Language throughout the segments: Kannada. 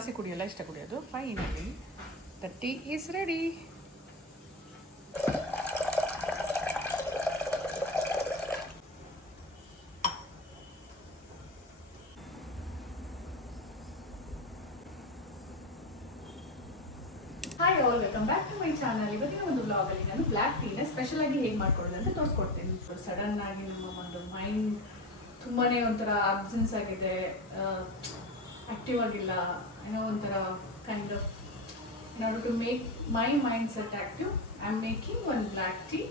ಜಾಸ್ತಿ ಕುಡಿಯೋಲ್ಲ, ಇಷ್ಟ ಕುಡಿಯೋದು. Finally the tea is ready. Hi all, welcome back to my channel. ಇವತ್ತಿನ ಒಂದು ಬ್ಲಾಗಲ್ಲಿ ನಾನು ಬ್ಲ್ಯಾಕ್ ಟೀನ ಸ್ಪೆಷಲ್ ಆಗಿ ಹೇಗೆ ಮಾಡ್ಕೊಳ್ಳೋದು ಅಂತ ತೋರಿಸ್ಕೊಡ್ತೀನಿ. ಸಡನ್ ಆಗಿ ನಮ್ಮ ಒಂದು ಮೈಂಡ್ ತುಂಬಾ ಒಂಥರ ಅಬ್ಸೆನ್ಸ್ ಆಗಿದೆ, ಆಕ್ಟಿವ್ ಆಗಿಲ್ಲ, ಏನೋ ಒಂಥರ kind of in order to make my mindset active, I am making one black tea.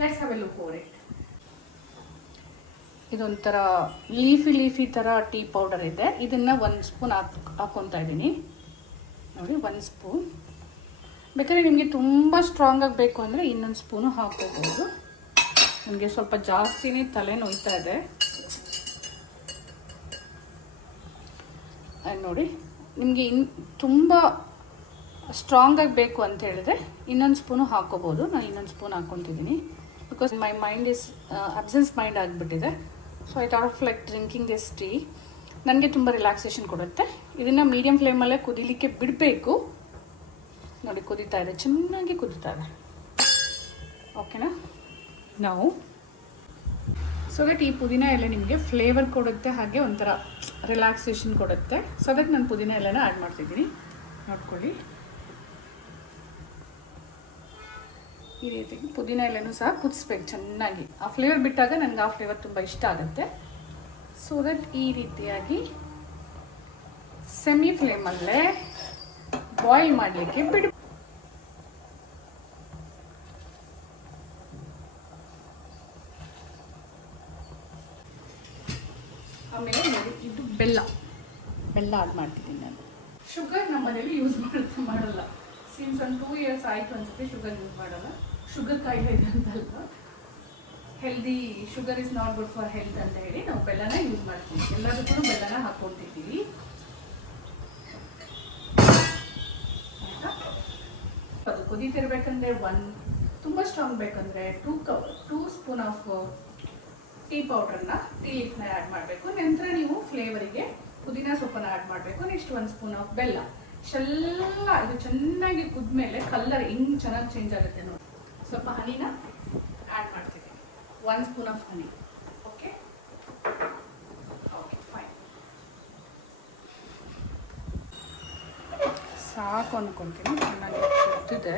Let's have a look over it. ಇದೊಂಥರ ಲೀಫಿ ಥರ ಟೀ ಪೌಡರ್ ಇದೆ. ಇದನ್ನು 1 ಸ್ಪೂನ್ ಹಾಕ್ಕೊತಾ ಇದ್ದೀನಿ ನೋಡಿ. 1 ಸ್ಪೂನ್. ಬೇಕಾದ್ರೆ ನಿಮಗೆ ತುಂಬ ಸ್ಟ್ರಾಂಗ್ ಆಗಬೇಕು ಅಂದರೆ ಇನ್ನೊಂದು ಸ್ಪೂನು ಹಾಕ್ಕೋಬೋದು. ನನಗೆ ಸ್ವಲ್ಪ ಜಾಸ್ತಿನೇ ತಲೆ ನೋಯ್ತಾ ಇದೆ. ನೋಡಿ, ನಿಮಗೆ ತುಂಬ ಸ್ಟ್ರಾಂಗ್ ಆಗಬೇಕು ಅಂತ ಹೇಳಿದ್ರೆ ಇನ್ನೊಂದು ಸ್ಪೂನು ಹಾಕ್ಕೋಬೋದು. ನಾನು ಇನ್ನೊಂದು ಸ್ಪೂನ್ ಹಾಕ್ಕೊತಿದ್ದೀನಿ because my mind is absence mind ಆಗಿಬಿಟ್ಟಿದೆ. So I thought of like drinking this tea. ನನಗೆ ತುಂಬ ರಿಲ್ಯಾಕ್ಸೇಷನ್ ಕೊಡುತ್ತೆ. ಇದನ್ನು ಮೀಡಿಯಮ್ ಫ್ಲೇಮಲ್ಲೇ ಕುದಿಲಿಕ್ಕೆ ಬಿಡಬೇಕು. ನೋಡಿ, ಕುದೀತಾ ಇದೆ, ಚೆನ್ನಾಗಿ ಕುದೀತಾ ಇದೆ. ಓಕೆನಾ? ನಾವು ಸೊ ದಟ್ ಈ ಪುದೀನ ಎಲೆ ನಿಮಗೆ ಫ್ಲೇವರ್ ಕೊಡುತ್ತೆ, ಹಾಗೆ ಒಂಥರ ರಿಲ್ಯಾಕ್ಸೇಷನ್ ಕೊಡುತ್ತೆ. ಸೊ ಅದಕ್ಕೆ ನಾನು ಪುದೀನ ಎಲೆನ ಆ್ಯಡ್ ಮಾಡ್ತಿದ್ದೀನಿ. ನೋಡ್ಕೊಳ್ಳಿ, ಈ ರೀತಿ ಪುದೀನ ಎಲೆನೂ ಸಹ ಕುದಿಸ್ಬೇಕು ಚೆನ್ನಾಗಿ. ಆ ಫ್ಲೇವರ್ ಬಿಟ್ಟಾಗ ನನಗೆ ಆ ಫ್ಲೇವರ್ ತುಂಬ ಇಷ್ಟ ಆಗುತ್ತೆ. ಸೊ ದಟ್ ಈ ರೀತಿಯಾಗಿ ಸೆಮಿ ಫ್ಲೇಮಲ್ಲೇ ಬಾಯ್ಲ್ ಮಾಡಲಿಕ್ಕೆ ಬಿಡಿ. ಆಮೇಲೆ ನೋಡಿ, ಇದು ಬೆಲ್ಲ ಆ್ಯಡ್ ಮಾಡ್ತಿದ್ದೀನಿ ನಾನು. ಶುಗರ್ ನಮ್ಮ ಮನೇಲಿ ಯೂಸ್ ಮಾಡಲ್ಲ. ಸಿನ್ಸ್ ಒಂದು 2 ಇಯರ್ಸ್ ಆಯಿತು ಅನ್ಸುತ್ತೆ ಶುಗರ್ ಯೂಸ್ ಮಾಡಲ್ಲ. ಶುಗರ್ ಕಾಯಿಲೆ ಇದೆ ಅಂತಲ್ವ, healthy sugar is not good for health ಅಂತ ಹೇಳಿ ನಾವು ಬೆಲ್ಲನ ಯೂಸ್ ಮಾಡ್ತೀವಿ. ಎಲ್ಲದಕ್ಕೂ ಬೆಲ್ಲನ ಹಾಕ್ಕೊತಿದ್ದೀವಿ. ಅದು ಕುದೀತಿರ್ಬೇಕಂದ್ರೆ ತುಂಬ ಸ್ಟ್ರಾಂಗ್ ಬೇಕಂದರೆ 2 ಸ್ಪೂನ್ ಆಫ್ ಟೀ ಪೌಡ್ರನ್ನ, ಟೀ ಲೀಫ್ನ ಆ್ಯಡ್ ಮಾಡಬೇಕು. ನಂತರ ನೀವು ಫ್ಲೇವರಿಗೆ ಪುದೀನ ಸೊಪ್ಪನ್ನು ಆ್ಯಡ್ ಮಾಡಬೇಕು. ನೆಕ್ಸ್ಟ್ 1 ಸ್ಪೂನ್ ಆಫ್ ಬೆಲ್ಲ. ಇಷ್ಟೆಲ್ಲ ಇದು ಚೆನ್ನಾಗಿ ಕುದ್ಮೇಲೆ ಕಲರ್ ಹಿಂಗೆ ಚೆನ್ನಾಗಿ ಚೇಂಜ್ ಆಗುತ್ತೆ ನೋಡಿ. ಸ್ವಲ್ಪ ಹನಿನ ಆ್ಯಡ್ ಮಾಡ್ತಿದ್ದೀನಿ, 1 spoon of honey. Okay fine, ಸಾಕು ಅಂದ್ಕೊಳ್ತೀನಿ. ಚೆನ್ನಾಗಿ ಕುದ್ದಿದೆ.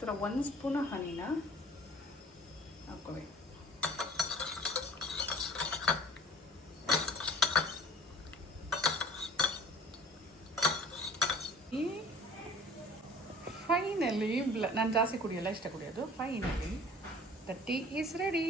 ಥರ 1 ಸ್ಪೂನ್ ಹನಿನ ಹಾಕ್ಕೋಬೇಕು. ಫೈನಲಿ ನಾನು ಜಾಸ್ತಿ ಕುಡಿಯೋಲ್ಲ, ಇಷ್ಟ ಕುಡಿಯೋದು. Finally the tea is ready.